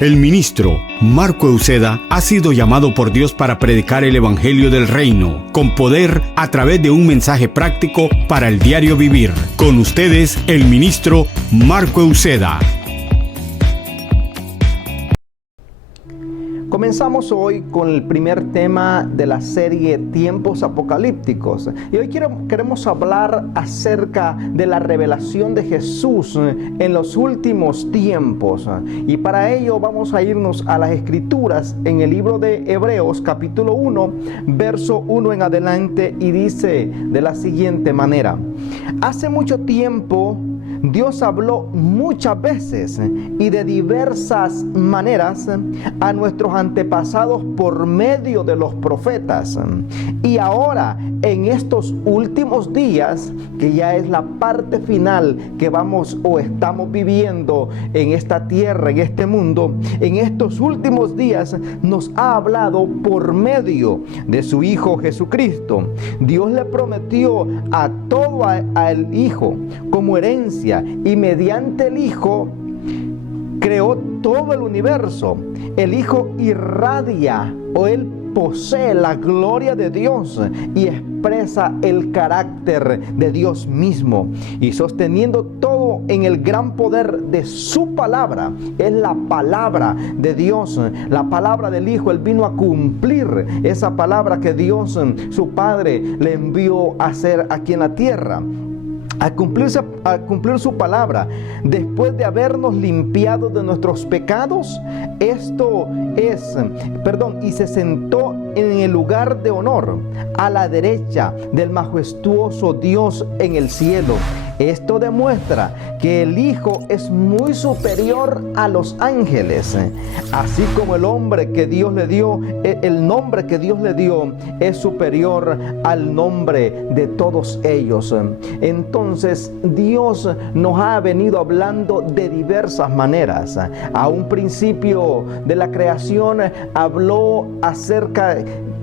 El ministro Marco Euseda ha sido llamado por Dios para predicar el Evangelio del Reino con poder a través de un mensaje práctico para el diario vivir. Con ustedes, el ministro Marco Euseda. Comenzamos hoy con el primer tema de la serie Tiempos Apocalípticos. Y hoy queremos hablar acerca de la revelación de Jesús en los últimos tiempos. Y para ello vamos a irnos a las Escrituras en el libro de Hebreos capítulo 1, verso 1 en adelante, y dice de la siguiente manera: hace mucho tiempo Dios habló muchas veces y de diversas maneras a nuestros antepasados por medio de los profetas. Y ahora, en estos últimos días, que ya es la parte final que vamos o estamos viviendo en esta tierra, en este mundo, en estos últimos días nos ha hablado por medio de su Hijo Jesucristo. Dios le prometió a todo al Hijo como herencia, y mediante el Hijo creó todo el universo. El Hijo irradia, o Él posee la gloria de Dios y expresa el carácter de Dios mismo, y sosteniendo todo en el gran poder de su palabra. Es la palabra de Dios, la palabra del Hijo. Él vino a cumplir esa palabra que Dios, su Padre, le envió a hacer aquí en la tierra. A cumplir su palabra, después de habernos limpiado de nuestros pecados. Y se sentó en el lugar de honor, a la derecha del majestuoso Dios en el cielo. Esto demuestra que el Hijo es muy superior a los ángeles, así como el nombre que Dios le dio es superior al nombre de todos ellos. Entonces, Dios nos ha venido hablando de diversas maneras. A un principio de la creación habló acerca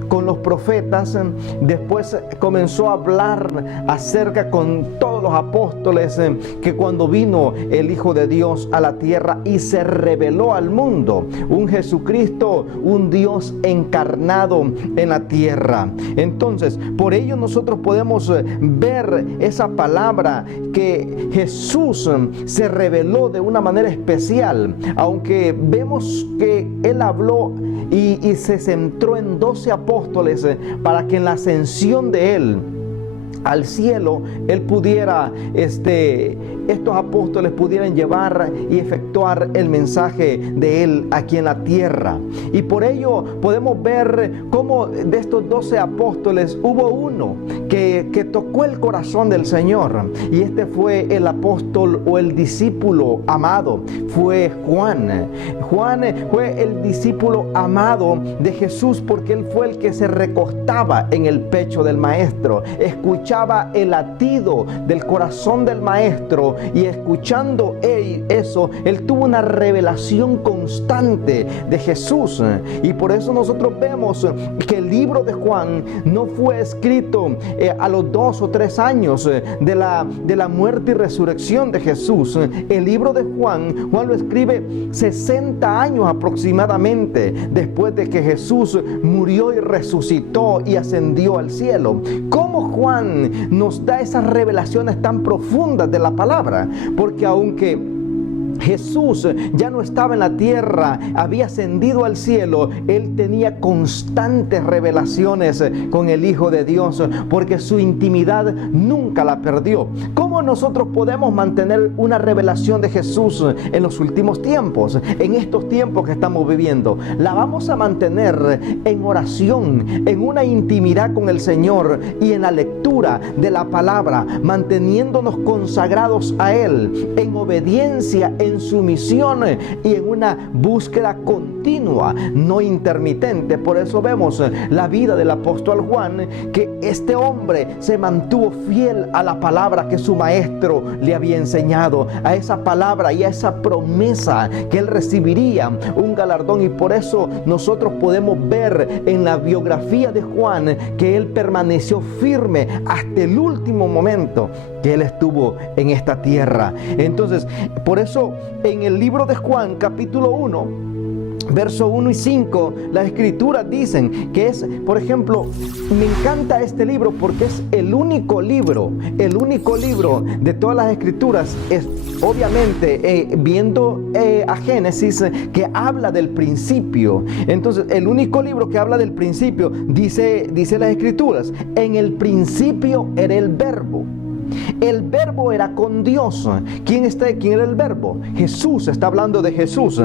con los profetas, después comenzó a hablar acerca con todos los apóstoles, que cuando vino el Hijo de Dios a la tierra y se reveló al mundo, un Jesucristo, un Dios encarnado en la tierra. Entonces, por ello nosotros podemos ver esa palabra que Jesús se reveló de una manera especial, aunque vemos que Él habló y se centró en 12 apóstoles para que en la ascensión de Él al cielo, Él pudiera, estos apóstoles pudieran llevar y efectuar el mensaje de Él aquí en la tierra. Y por ello podemos ver cómo de estos 12 apóstoles hubo uno que tocó el corazón del Señor, y este fue el apóstol o el discípulo amado, fue Juan. Juan fue el discípulo amado de Jesús, porque él fue el que se recostaba en el pecho del Maestro, escuchaba el latido del corazón del Maestro, y escuchando eso, él tuvo una revelación constante de Jesús. Y por eso nosotros vemos que el libro de Juan no fue escrito a los 2 o 3 años de la muerte y resurrección de Jesús. El libro de Juan lo escribe 60 años aproximadamente después de que Jesús murió y resucitó y ascendió al cielo. ¿Cómo Juan nos da esas revelaciones tan profundas de la palabra? Porque aunque Jesús ya no estaba en la tierra, había ascendido al cielo, Él tenía constantes revelaciones con el Hijo de Dios, porque su intimidad nunca la perdió. ¿Cómo nosotros podemos mantener una revelación de Jesús en los últimos tiempos, en estos tiempos que estamos viviendo? La vamos a mantener en oración, en una intimidad con el Señor y en la lectura de la palabra, manteniéndonos consagrados a Él, en obediencia, en sumisión y en una búsqueda continua, no intermitente. Por eso vemos la vida del apóstol Juan, que este hombre se mantuvo fiel a la palabra que su maestro le había enseñado, a esa palabra y a esa promesa que él recibiría un galardón. Y por eso nosotros podemos ver en la biografía de Juan que él permaneció firme hasta el último momento que él estuvo en esta tierra. Entonces, por eso en el libro de Juan capítulo 1 verso 1 y 5, las escrituras dicen que es, por ejemplo, me encanta este libro porque es el único libro de todas las escrituras, es obviamente viendo a Génesis, que habla del principio. Entonces, el único libro que habla del principio, dice las escrituras, en el principio era el verbo. El verbo era con Dios. ¿Quién era el verbo? Jesús, está hablando de Jesús.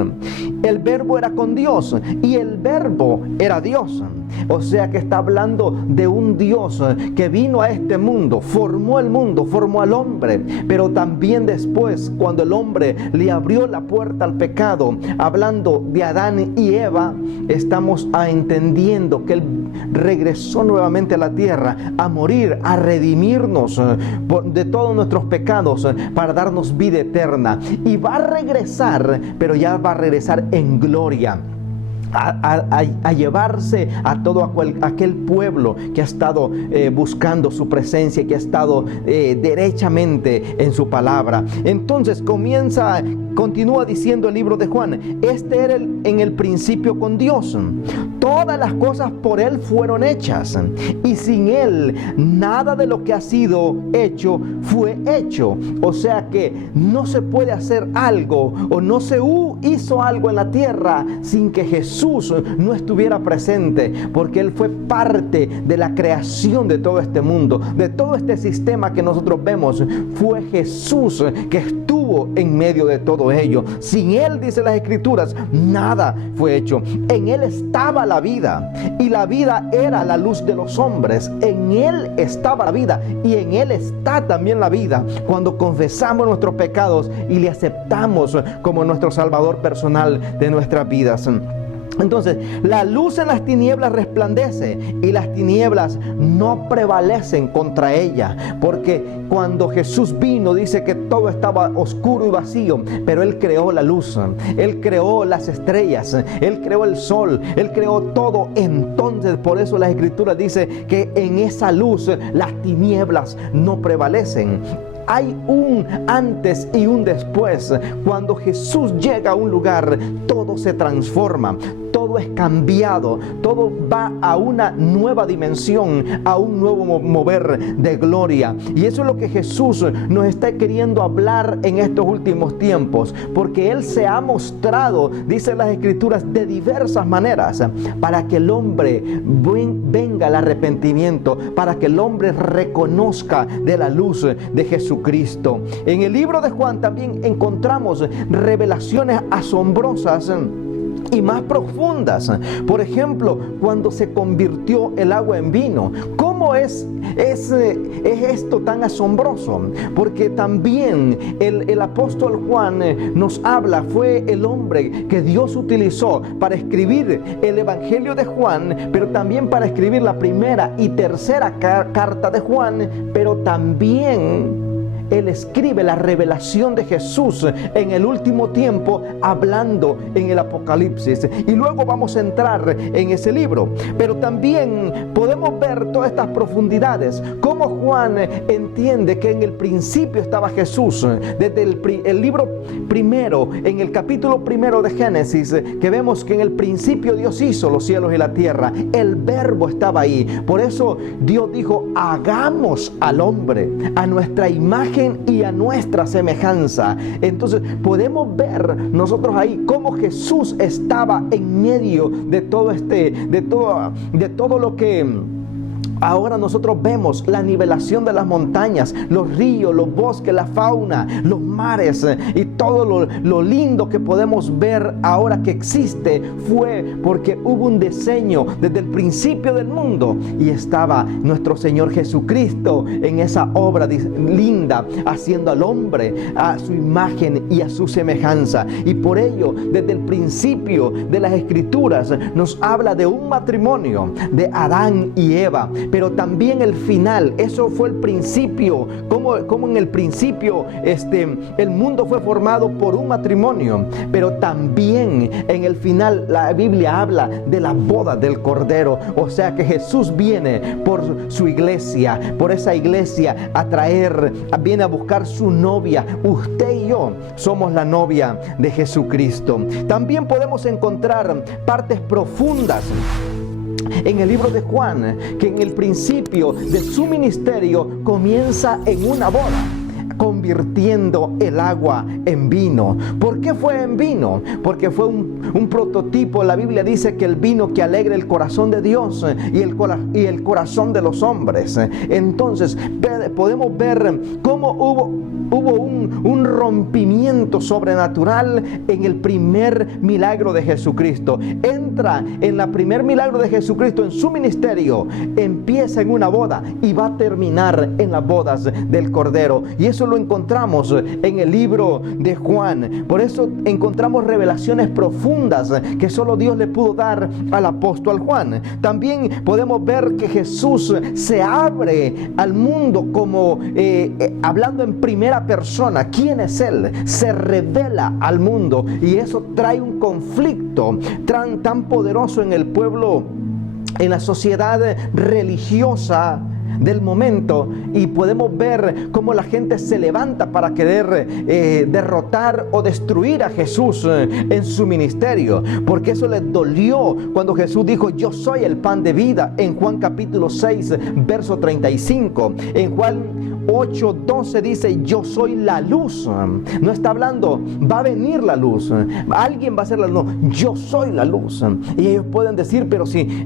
El verbo era con Dios y el verbo era Dios. O sea que está hablando de un Dios que vino a este mundo, formó el mundo, formó al hombre, pero también después, cuando el hombre le abrió la puerta al pecado, hablando de Adán y Eva, estamos entendiendo que Él regresó nuevamente a la tierra a morir, a redimirnos de todos nuestros pecados para darnos vida eterna. Y va a regresar, pero ya va a regresar en gloria. A llevarse a todo aquel pueblo que ha estado buscando su presencia, que ha estado derechamente en su palabra. Entonces continúa diciendo el libro de Juan: este era en el principio con Dios. Todas las cosas por Él fueron hechas, y sin Él nada de lo que ha sido hecho fue hecho. O sea que no se puede hacer algo, o no se hizo algo en la tierra sin que Jesús no estuviera presente, porque Él fue parte de la creación de todo este mundo, de todo este sistema que nosotros vemos. Fue Jesús que estuvo en medio de todo ello. Sin Él, dice las escrituras, nada fue hecho. En Él estaba la vida, y la vida era la luz de los hombres. En Él estaba la vida, y en Él está también la vida, cuando confesamos nuestros pecados y le aceptamos como nuestro Salvador personal de nuestras vidas. Entonces, la luz en las tinieblas resplandece, y las tinieblas no prevalecen contra ella, porque cuando Jesús vino, dice que todo estaba oscuro y vacío, pero Él creó la luz, Él creó las estrellas, Él creó el sol, Él creó todo. Entonces, por eso la Escritura dice que en esa luz las tinieblas no prevalecen. Hay un antes y un después. Cuando Jesús llega a un lugar, todo se transforma, todo es cambiado, todo va a una nueva dimensión, a un nuevo mover de gloria. Y eso es lo que Jesús nos está queriendo hablar en estos últimos tiempos, porque Él se ha mostrado, dice las Escrituras, de diversas maneras, para que el hombre venga al arrepentimiento, para que el hombre reconozca de la luz de Jesucristo. En el libro de Juan también encontramos revelaciones asombrosas y más profundas. Por ejemplo, cuando se convirtió el agua en vino. ¿Cómo es esto tan asombroso? Porque también el apóstol Juan nos habla, fue el hombre que Dios utilizó para escribir el Evangelio de Juan, pero también para escribir la primera y tercera carta de Juan, pero también Él escribe la revelación de Jesús en el último tiempo, hablando en el Apocalipsis. Y luego vamos a entrar en ese libro. Pero también podemos ver todas estas profundidades. Cómo Juan entiende que en el principio estaba Jesús. Desde el libro primero, en el capítulo primero de Génesis, que vemos que en el principio Dios hizo los cielos y la tierra. El verbo estaba ahí. Por eso Dios dijo: hagamos al hombre a nuestra imagen y a nuestra semejanza. Entonces podemos ver nosotros ahí cómo Jesús estaba en medio de todo de todo lo que ahora nosotros vemos, la nivelación de las montañas, los ríos, los bosques, la fauna, los mares y todo lo lindo que podemos ver ahora que existe, fue porque hubo un diseño desde el principio del mundo, y estaba nuestro Señor Jesucristo en esa obra linda, haciendo al hombre a su imagen y a su semejanza. Y por ello, desde el principio de las Escrituras nos habla de un matrimonio de Adán y Eva, pero también el final. Eso fue el principio, como en el principio el mundo fue formado por un matrimonio, pero también en el final la Biblia habla de la boda del Cordero. O sea que Jesús viene por su iglesia, por esa iglesia viene a buscar su novia. Usted y yo somos la novia de Jesucristo. También podemos encontrar partes profundas en el libro de Juan, que en el principio de su ministerio comienza en una boda, convirtiendo el agua en vino. ¿Por qué fue en vino? Porque fue un prototipo. La Biblia dice que el vino que alegra el corazón de Dios y el corazón de los hombres. Entonces podemos ver cómo hubo un rompimiento sobrenatural en el primer milagro de Jesucristo. Entra en la primer milagro de Jesucristo en su ministerio, empieza en una boda y va a terminar en las bodas del Cordero. Y eso lo encontramos en el libro de Juan. Por eso encontramos revelaciones profundas que solo Dios le pudo dar al apóstol Juan. También podemos ver que Jesús se abre al mundo como hablando en primera persona. ¿Quién es Él? Se revela al mundo, y eso trae un conflicto tan poderoso en el pueblo, en la sociedad religiosa del momento, y podemos ver cómo la gente se levanta para querer derrotar o destruir a Jesús en su ministerio, porque eso les dolió cuando Jesús dijo: yo soy el pan de vida, en Juan capítulo 6 verso 35. En Juan 8:12 dice: yo soy la luz. No está hablando va a venir la luz, alguien va a ser la luz. No, yo soy la luz. Y ellos pueden decir,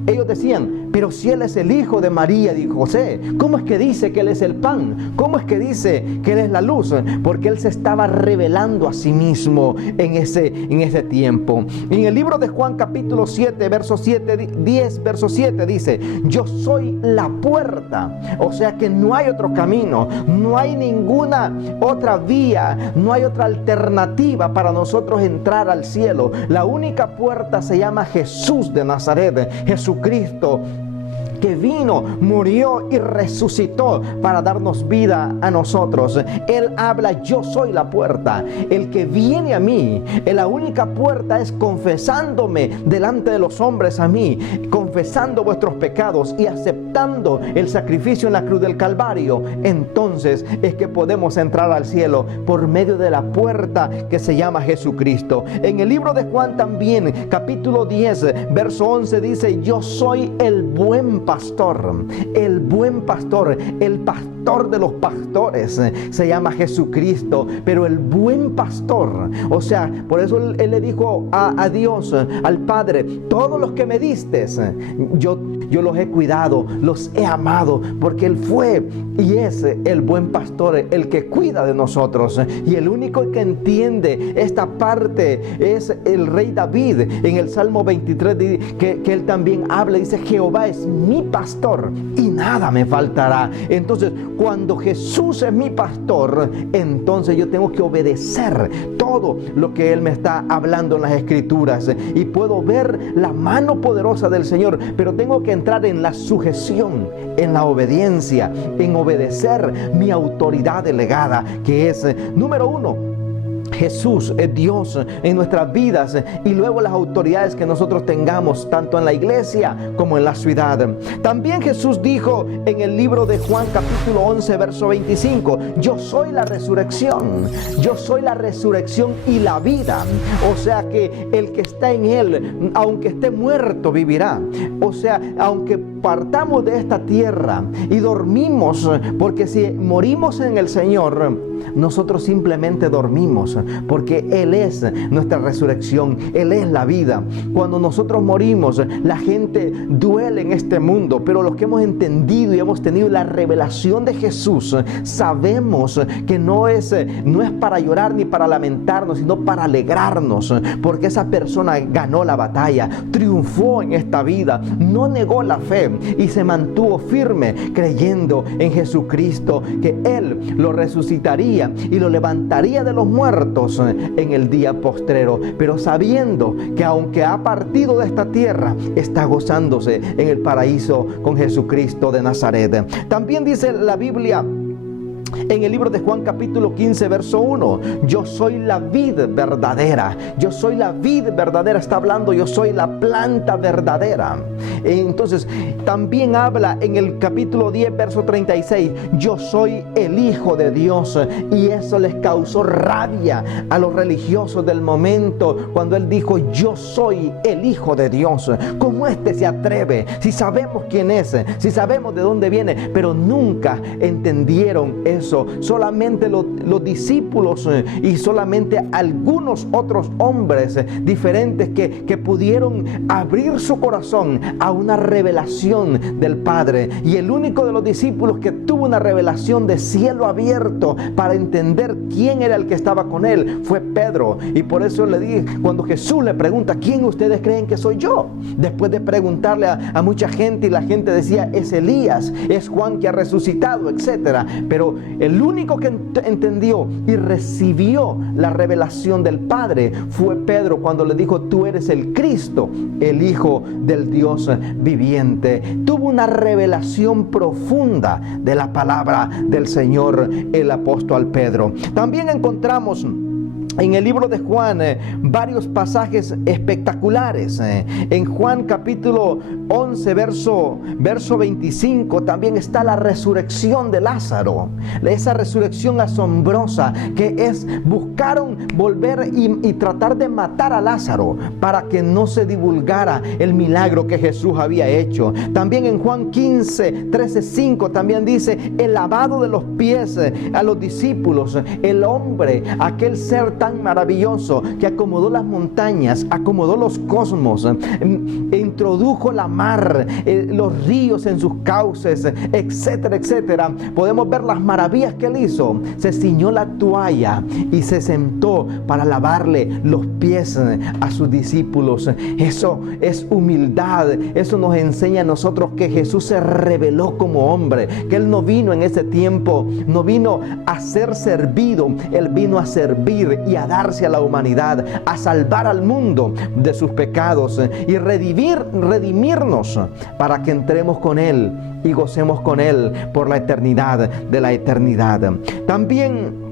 ellos decían, pero si Él es el hijo de María y José, ¿cómo es que dice que Él es el pan? ¿Cómo es que dice que Él es la luz? Porque Él se estaba revelando a sí mismo en ese tiempo. En el libro de Juan capítulo 7 verso 10 verso 7 dice: yo soy la puerta. O sea que no hay otro camino, no hay ninguna otra vía, no hay otra alternativa para nosotros entrar al cielo. La única puerta se llama Jesús de Nazaret, Jesucristo, que vino, murió y resucitó para darnos vida a nosotros. Él habla: yo soy la puerta. El que viene a mí, la única puerta es confesándome delante de los hombres a mí, confesando vuestros pecados y aceptando el sacrificio en la cruz del Calvario. Entonces es que podemos entrar al cielo por medio de la puerta que se llama Jesucristo. En el libro de Juan también, capítulo 10 verso 11 dice: yo soy el buen pastor. El buen pastor, el pastor de los pastores, se llama Jesucristo. Pero el buen pastor, o sea, por eso Él le dijo a Dios, al Padre: todos los que me diste, yo los he cuidado, los he amado, porque Él fue y es el buen pastor, el que cuida de nosotros. Y el único que entiende esta parte es el rey David. En el Salmo 23 que él también habla, dice: Jehová es mi pastor y nada me faltará. Entonces, cuando Jesús es mi pastor, entonces yo tengo que obedecer todo lo que Él me está hablando en las Escrituras, y puedo ver la mano poderosa del Señor, pero tengo que entrar en la sujeción, en la obediencia, en obedecer mi autoridad delegada, que es, número uno, Jesús es Dios en nuestras vidas, y luego las autoridades que nosotros tengamos tanto en la iglesia como en la ciudad. También Jesús dijo en el libro de Juan capítulo 11 verso 25: yo soy la resurrección, yo soy la resurrección y la vida. O sea que el que está en Él, aunque esté muerto, vivirá. O sea, aunque partamos de esta tierra y dormimos, porque si morimos en el Señor, nosotros simplemente dormimos, porque Él es nuestra resurrección, Él es la vida. Cuando nosotros morimos, la gente duele en este mundo, pero los que hemos entendido y hemos tenido la revelación de Jesús, sabemos que no es para llorar ni para lamentarnos, sino para alegrarnos, porque esa persona ganó la batalla, triunfó en esta vida, no negó la fe, y se mantuvo firme creyendo en Jesucristo, que Él lo resucitaría y lo levantaría de los muertos en el día postrero, pero sabiendo que aunque ha partido de esta tierra, está gozándose en el paraíso con Jesucristo de Nazaret. También dice la Biblia en el libro de Juan capítulo 15 verso 1, yo soy la vid verdadera. Yo soy la vid verdadera, está hablando, yo soy la planta verdadera. Entonces también habla en el capítulo 10 verso 36, yo soy el Hijo de Dios. Y eso les causó rabia a los religiosos del momento cuando él dijo, yo soy el Hijo de Dios. ¿Cómo se atreve? Si sabemos quién es, si sabemos de dónde viene, pero nunca entendieron eso. Solamente los discípulos y solamente algunos otros hombres diferentes que pudieron abrir su corazón a una revelación del Padre. Y el único de los discípulos que tuvo una revelación de cielo abierto para entender quién era el que estaba con él fue Pedro. Y por eso le dije, cuando Jesús le pregunta, ¿quién ustedes creen que soy yo? Después de preguntarle a mucha gente, y la gente decía, es Elías, es Juan que ha resucitado, etcétera. Pero el único que entendió y recibió la revelación del Padre fue Pedro, cuando le dijo, tú eres el Cristo, el Hijo del Dios viviente. Tuvo una revelación profunda de la palabra del Señor el apóstol Pedro. También encontramos en el libro de Juan varios pasajes espectaculares. En Juan capítulo 11 verso 25 también está la resurrección de Lázaro. Esa resurrección asombrosa que es, buscaron volver y tratar de matar a Lázaro para que no se divulgara el milagro que Jesús había hecho. También en Juan 15, 13, 5 también dice el lavado de los pies a los discípulos. El hombre, aquel ser tan maravilloso que acomodó las montañas, acomodó los cosmos, introdujo la mar, los ríos en sus cauces, etcétera, etcétera. Podemos ver las maravillas que él hizo. Se ciñó la toalla y se sentó para lavarle los pies a sus discípulos. Eso es humildad. Eso nos enseña a nosotros que Jesús se reveló como hombre, que él no vino en ese tiempo, no vino a ser servido, él vino a servir y a darse a la humanidad, a salvar al mundo de sus pecados y redimirnos para que entremos con él y gocemos con él por la eternidad de la eternidad. También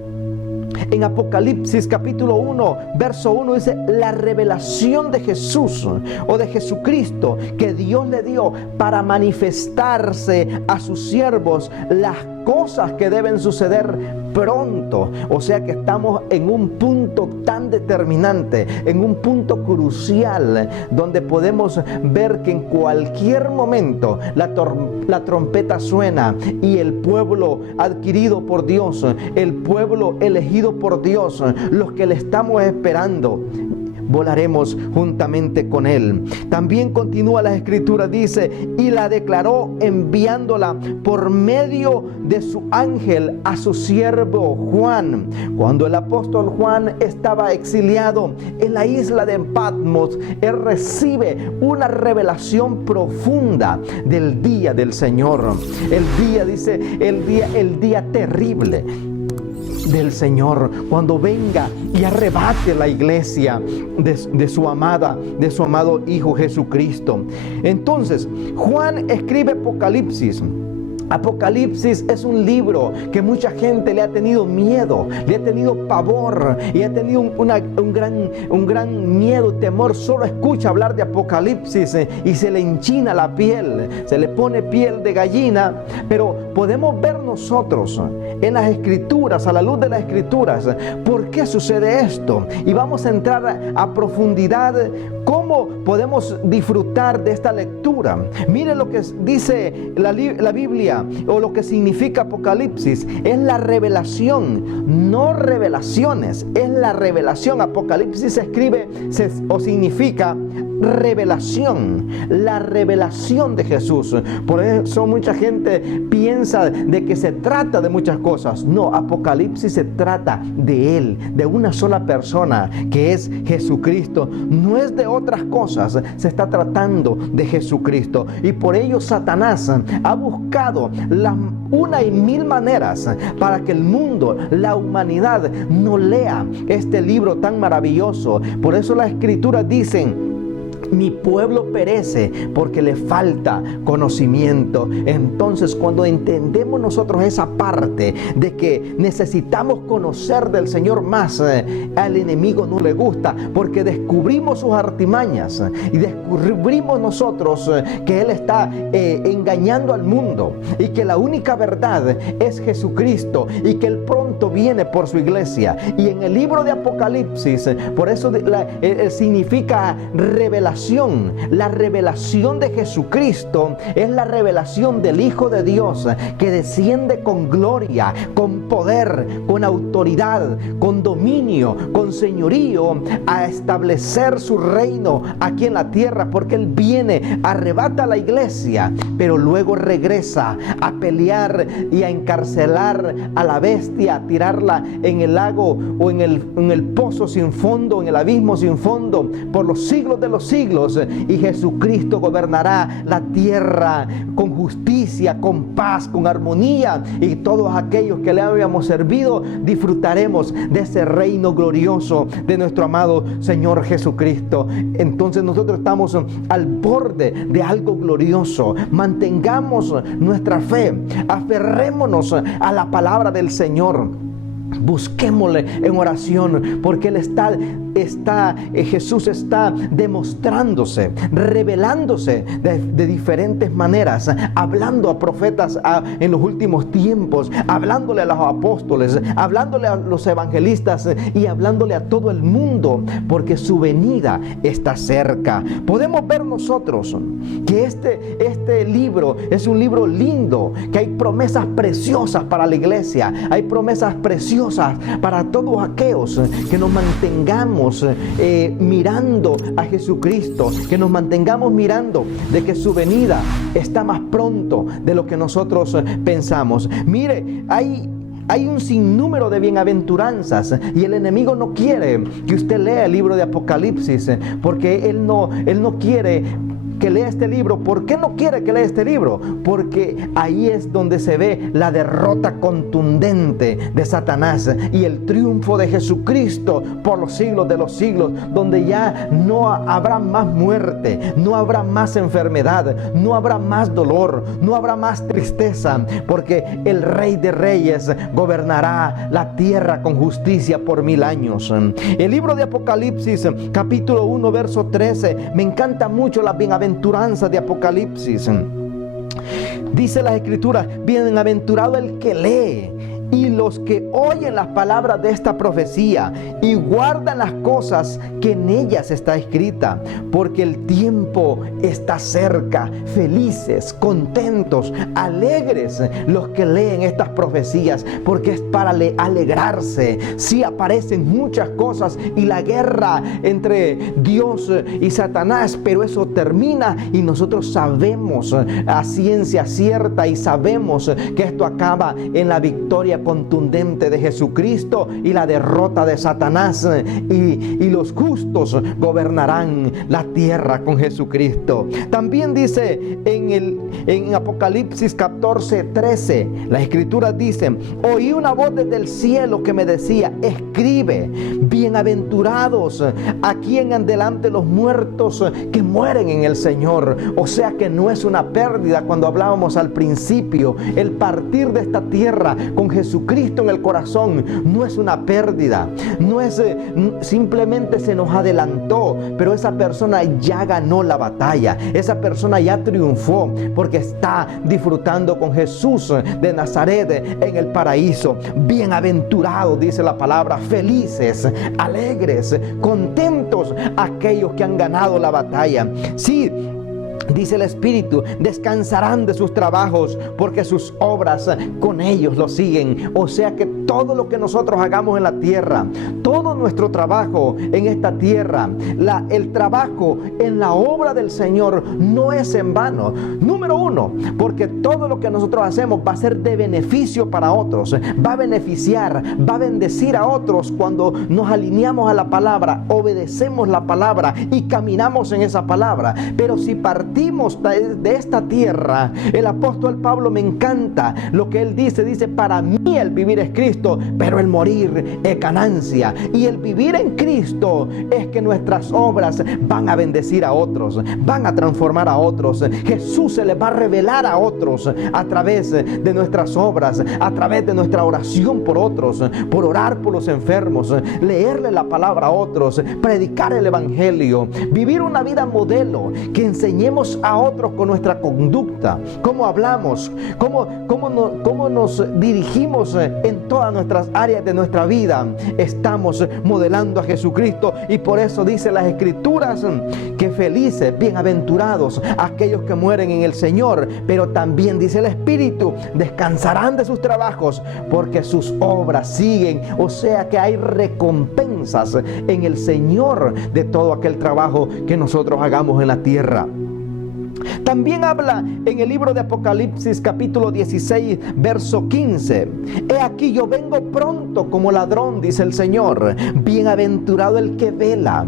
en Apocalipsis capítulo 1 verso 1 dice la revelación de Jesús o de Jesucristo que Dios le dio para manifestarse a sus siervos las cosas que deben suceder pronto. O sea que estamos en un punto tan determinante, en un punto crucial, donde podemos ver que en cualquier momento la trompeta suena y el pueblo adquirido por Dios, el pueblo elegido por Dios, los que le estamos esperando, volaremos juntamente con él. También continúa la escritura, dice, y la declaró enviándola por medio de su ángel a su siervo Juan. Cuando el apóstol Juan estaba exiliado en la isla de Patmos, él recibe una revelación profunda del día del Señor. El día, dice, el día terrible del Señor, cuando venga y arrebate la iglesia de su amado Hijo Jesucristo. Entonces, Juan escribe Apocalipsis. Apocalipsis es un libro que mucha gente le ha tenido miedo, le ha tenido pavor y ha tenido un gran miedo, temor. Solo escucha hablar de Apocalipsis y se le enchina la piel, se le pone piel de gallina. Pero podemos ver nosotros en las Escrituras, a la luz de las Escrituras, por qué sucede esto. Y vamos a entrar a profundidad cómo podemos disfrutar de esta lectura. Mire lo que dice la Biblia, o lo que significa Apocalipsis. Es la revelación, no revelaciones, es la revelación. Apocalipsis se escribe o significa revelación, la revelación de Jesús. Por eso mucha gente piensa de que se trata de muchas cosas. No, Apocalipsis se trata de Él, de una sola persona, que es Jesucristo. No es de otras cosas, se está tratando de Jesucristo. Y por ello Satanás ha buscado las una y mil maneras para que el mundo, la humanidad, no lea este libro tan maravilloso. Por eso las escrituras dicen: mi pueblo perece porque le falta conocimiento. Entonces, cuando entendemos nosotros esa parte de que necesitamos conocer del Señor más, al enemigo no le gusta, porque descubrimos sus artimañas y descubrimos nosotros que Él está engañando al mundo y que la única verdad es Jesucristo y que Él pronto viene por su iglesia. Y en el libro de Apocalipsis, por eso significa revelación. La revelación de Jesucristo es la revelación del Hijo de Dios, que desciende con gloria, con poder, con autoridad, con dominio, con señorío, a establecer su reino aquí en la tierra, porque Él viene, arrebata a la iglesia, pero luego regresa a pelear y a encarcelar a la bestia, a tirarla en el lago o en el pozo sin fondo, en el abismo sin fondo, por los siglos de los siglos. Y Jesucristo gobernará la tierra con justicia, con paz, con armonía, y todos aquellos que le habíamos servido disfrutaremos de ese reino glorioso de nuestro amado Señor Jesucristo. Entonces nosotros estamos al borde de algo glorioso. Mantengamos nuestra fe, aferrémonos a la palabra del Señor. Busquémosle en oración, porque Jesús está demostrándose, revelándose de diferentes maneras, hablando a profetas en los últimos tiempos, hablándole a los apóstoles, hablándole a los evangelistas y hablándole a todo el mundo, porque su venida está cerca. Podemos ver nosotros que este libro es un libro lindo, que hay promesas preciosas para la iglesia, hay promesas preciosas para todos aquellos que nos mantengamos mirando a Jesucristo, que nos mantengamos mirando de que su venida está más pronto de lo que nosotros pensamos. Mire, hay un sinnúmero de bienaventuranzas y el enemigo no quiere que usted lea el libro de Apocalipsis, porque él no quiere que lea este libro. ¿Por qué no quiere que lea este libro? Porque ahí es donde se ve la derrota contundente de Satanás y el triunfo de Jesucristo por los siglos de los siglos, donde ya no habrá más muerte, no habrá más enfermedad, no habrá más dolor, no habrá más tristeza, porque el Rey de Reyes gobernará la tierra con justicia por 1000 años. El libro de Apocalipsis, capítulo 1, verso 13, me encanta mucho la bienaventuranza de Apocalipsis. Dice las escrituras: bienaventurado el que lee y los que oyen las palabras de esta profecía y guardan las cosas que en ellas está escrita, porque el tiempo está cerca. Felices, contentos, alegres los que leen estas profecías, porque es para alegrarse. Sí, aparecen muchas cosas y la guerra entre Dios y Satanás, pero eso termina y nosotros sabemos a ciencia cierta y sabemos que esto acaba en la victoria contundente de Jesucristo y la derrota de Satanás, y los justos gobernarán la tierra con Jesucristo. También dice en Apocalipsis 14:13, las escrituras dicen: oí una voz desde el cielo que me decía: escribe, bienaventurados aquí en adelante los muertos que mueren en el Señor. O sea que no es una pérdida. Cuando hablábamos al principio, el partir de esta tierra con Jesucristo en el corazón no es una pérdida, no es simplemente se nos adelantó, pero esa persona ya ganó la batalla, esa persona ya triunfó, porque está disfrutando con Jesús de Nazaret en el paraíso. Bienaventurados, dice la palabra, felices, alegres, contentos aquellos que han ganado la batalla. Sí, dice el Espíritu, descansarán de sus trabajos, porque sus obras con ellos lo siguen. O sea que todo lo que nosotros hagamos en la tierra, todo nuestro trabajo en esta tierra, el trabajo en la obra del Señor no es en vano. Número uno, porque todo lo que nosotros hacemos va a ser de beneficio para otros, va a beneficiar, va a bendecir a otros cuando nos alineamos a la palabra, obedecemos la palabra y caminamos en esa palabra. Pero si partimos de esta tierra, el apóstol Pablo, me encanta lo que él dice, para mí el vivir es Cristo, pero el morir es ganancia. Y el vivir en Cristo es que nuestras obras van a bendecir a otros, van a transformar a otros. Jesús se les va a revelar a otros a través de nuestras obras, a través de nuestra oración por otros, por orar por los enfermos, leerle la palabra a otros, predicar el evangelio, vivir una vida modelo, que enseñemos a otros con nuestra conducta, cómo hablamos, cómo nos dirigimos en todas nuestras áreas de nuestra vida. Estamos modelando a Jesucristo, y por eso dice las Escrituras que felices, bienaventurados aquellos que mueren en el Señor. Pero también dice el Espíritu, descansarán de sus trabajos porque sus obras siguen. O sea que hay recompensas en el Señor de todo aquel trabajo que nosotros hagamos en la tierra. También habla en el libro de Apocalipsis capítulo 16 verso 15: he aquí yo vengo pronto como ladrón, dice el Señor. Bienaventurado el que vela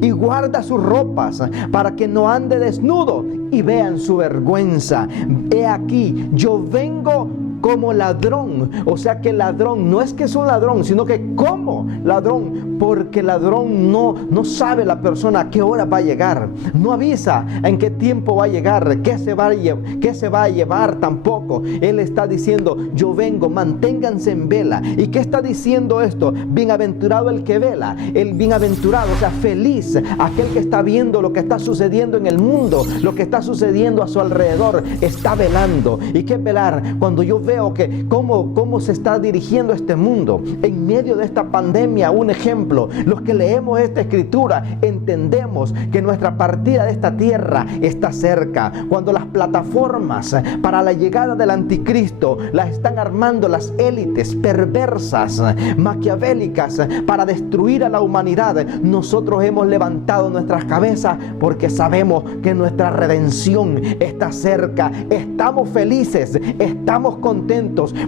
y guarda sus ropas para que no ande desnudo y vean su vergüenza. He aquí yo vengo como ladrón. O sea que ladrón no es que es un ladrón, sino que como ladrón, porque ladrón no sabe la persona a qué hora va a llegar, no avisa en qué tiempo va a llegar, qué se va a llevar tampoco. Él está diciendo, yo vengo, manténganse en vela. ¿Y qué está diciendo esto? Bienaventurado el que vela. El bienaventurado, o sea, feliz aquel que está viendo lo que está sucediendo en el mundo, lo que está sucediendo a su alrededor, está velando. ¿Y qué es velar? Cuando yo veo que cómo se está dirigiendo este mundo en medio de esta pandemia. Un ejemplo, los que leemos esta escritura entendemos que nuestra partida de esta tierra está cerca. Cuando las plataformas para la llegada del anticristo las están armando las élites perversas, maquiavélicas, para destruir a la humanidad, nosotros hemos levantado nuestras cabezas porque sabemos que nuestra redención está cerca. Estamos felices, estamos contentos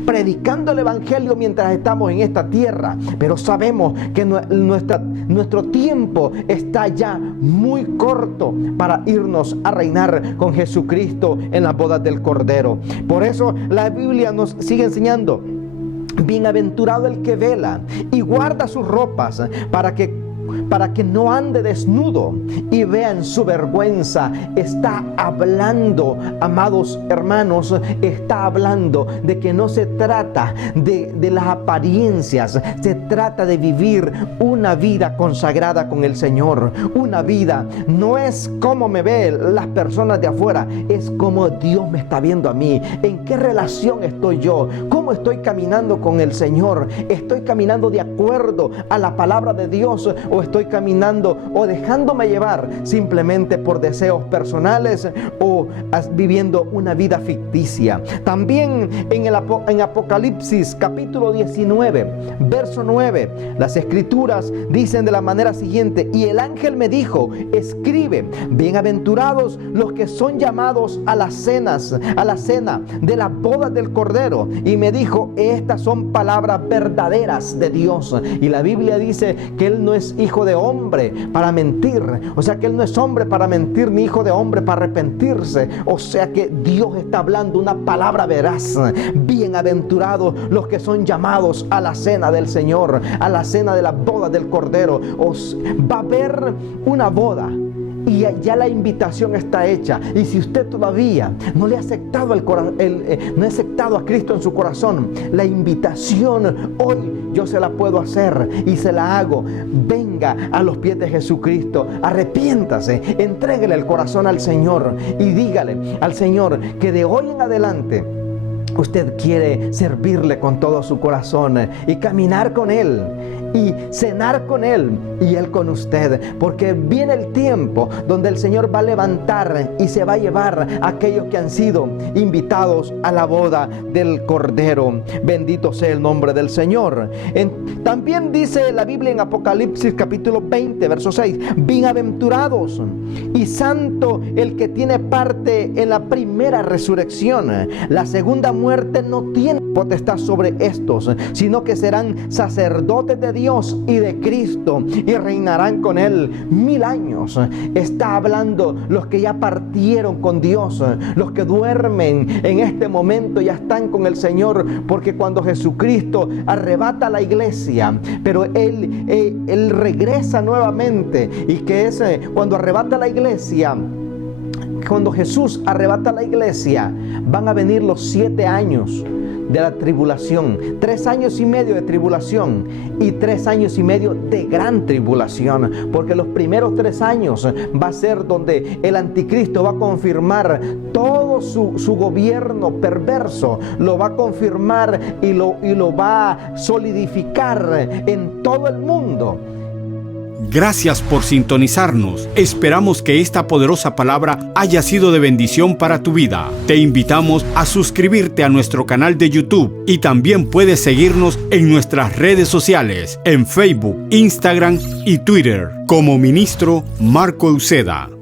predicando el evangelio mientras estamos en esta tierra, pero sabemos que nuestro tiempo está ya muy corto para irnos a reinar con Jesucristo en las bodas del Cordero. Por eso la Biblia nos sigue enseñando: bienaventurado el que vela y guarda sus ropas para que no ande desnudo y vean su vergüenza. Está hablando, amados hermanos, está hablando de que no se trata de las apariencias, se trata de vivir una vida consagrada con el Señor. Una vida no es como me ven las personas de afuera, es como Dios me está viendo a mí. ¿En qué relación estoy yo? ¿Cómo estoy caminando con el Señor? ¿Estoy caminando de acuerdo a la palabra de Dios, o estoy caminando o dejándome llevar simplemente por deseos personales, o viviendo una vida ficticia? También en Apocalipsis capítulo 19 verso 9, las Escrituras dicen de la manera siguiente: y el ángel me dijo, escribe, bienaventurados los que son llamados a la cena de las bodas del Cordero. Y me dijo, estas son palabras verdaderas de Dios. Y la Biblia dice que Él no es hijo de hombre para mentir, o sea que Él no es hombre para mentir, ni hijo de hombre para arrepentirse. O sea que Dios está hablando una palabra veraz. Bienaventurados los que son llamados a la cena del Señor, a la cena de las bodas del Cordero. Va a haber una boda y ya la invitación está hecha. Y si usted todavía no le ha aceptado no ha aceptado a Cristo en su corazón, la invitación hoy yo se la puedo hacer y se la hago. Venga a los pies de Jesucristo, arrepiéntase, entréguele el corazón al Señor y dígale al Señor que de hoy en adelante usted quiere servirle con todo su corazón y caminar con Él y cenar con Él y Él con usted, porque viene el tiempo donde el Señor va a levantar y se va a llevar a aquellos que han sido invitados a la boda del Cordero. Bendito sea el nombre del Señor. También dice la Biblia en Apocalipsis capítulo 20 verso 6: bienaventurados y santo el que tiene parte en la primera resurrección. La segunda muerte no tiene potestad sobre estos, sino que serán sacerdotes de Dios y de Cristo y reinarán con Él 1000 años. Está hablando los que ya partieron con Dios, los que duermen en este momento ya están con el Señor, porque cuando Jesucristo arrebata la iglesia, pero Él regresa nuevamente, y que es cuando arrebata la iglesia, cuando Jesús arrebata la iglesia, van a venir los 7 años de la tribulación, 3 años y medio de tribulación y 3 años y medio de gran tribulación, porque los primeros 3 años va a ser donde el anticristo va a confirmar todo su gobierno perverso, lo va a confirmar y lo va a solidificar en todo el mundo. Gracias por sintonizarnos. Esperamos que esta poderosa palabra haya sido de bendición para tu vida. Te invitamos a suscribirte a nuestro canal de YouTube y también puedes seguirnos en nuestras redes sociales, en Facebook, Instagram y Twitter, como Ministro Marco Euseda.